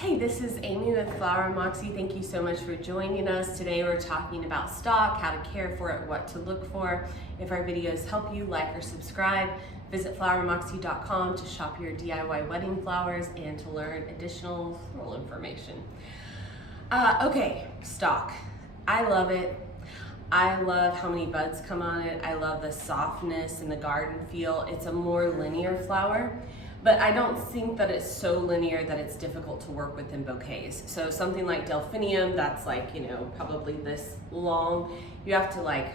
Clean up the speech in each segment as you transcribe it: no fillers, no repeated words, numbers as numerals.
Hey, this is Amy with Flower Moxie. Thank you so much for joining us. Today we're talking about stock, how to care for it, what to look for. If our videos help you, like or subscribe. Visit flowermoxie.com to shop your DIY wedding flowers and to learn additional floral information. Okay, stock. I love it. I love how many buds come on it. I love the softness and the garden feel. It's a more linear flower. But I don't think that it's so linear that it's difficult to work with in bouquets. So something like delphinium, that's like, probably this long, you have to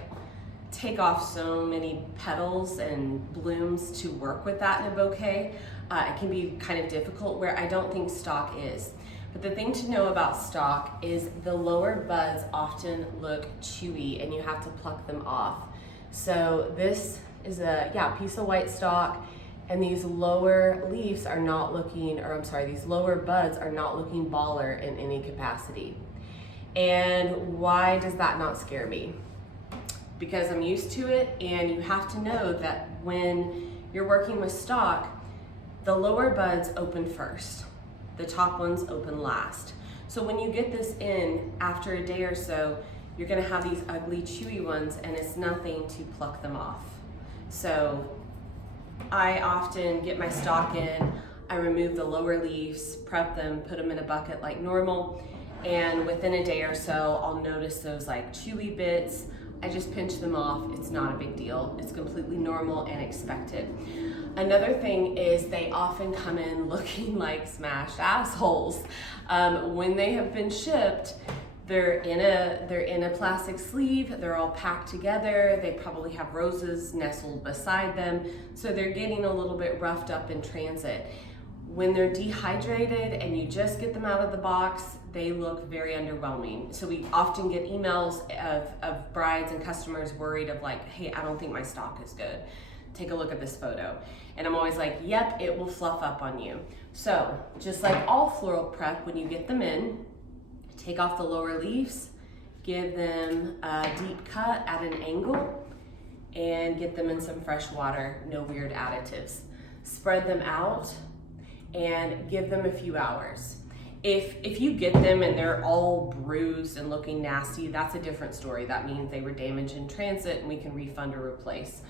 take off so many petals and blooms to work with that in a bouquet. It can be kind of difficult, where I don't think stock is. But the thing to know about stock is the lower buds often look chewy and you have to pluck them off. So this is a piece of white stock. And these lower leaves are not looking, these lower buds are not looking baller in any capacity. And why does that not scare me? Because I'm used to it, and you have to know that when you're working with stock, the lower buds open first, the top ones open last. So when you get this in after a day or so, you're gonna have these ugly chewy ones, and it's nothing to pluck them off. So I often get my stock in, I remove the lower leaves, prep them, put them in a bucket like normal, and within a day or so, I'll notice those chewy bits. I just pinch them off. It's not a big deal. It's completely normal and expected. Another thing is they often come in looking like smashed assholes. When they have been shipped, they're in a plastic sleeve, they're all packed together, they probably have roses nestled beside them, so they're getting a little bit roughed up in transit. When they're dehydrated and you just get them out of the box, they look very underwhelming. So we often get emails of brides and customers worried of hey, I don't think my stock is good. Take a look at this photo. And I'm always like, yep, it will fluff up on you. So just like all floral prep, when you get them in, take off the lower leaves, give them a deep cut at an angle, and get them in some fresh water, no weird additives. Spread them out and give them a few hours. If you get them and they're all bruised and looking nasty, that's a different story. That means they were damaged in transit and we can refund or replace.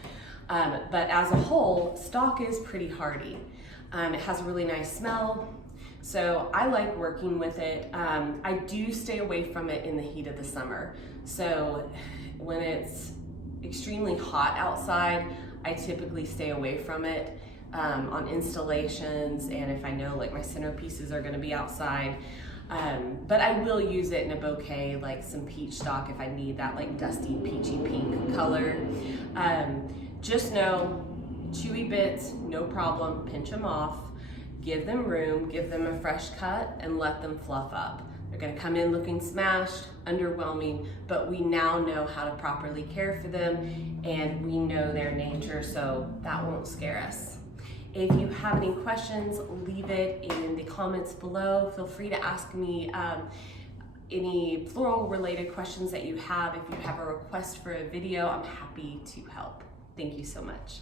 But as a whole, stock is pretty hardy. It has a really nice smell. So I like working with it. I do stay away from it in the heat of the summer. So when it's extremely hot outside, I typically stay away from it on installations, and if I know my centerpieces are gonna be outside. But I will use it in a bouquet, like some peach stock if I need that dusty peachy pink color. Just know, chewy bits, no problem, pinch them off. Give them room, give them a fresh cut, and let them fluff up. They're gonna come in looking smashed, underwhelming, but we now know how to properly care for them, and we know their nature, so that won't scare us. If you have any questions, leave it in the comments below. Feel free to ask me any floral related questions that you have. If you have a request for a video, I'm happy to help. Thank you so much.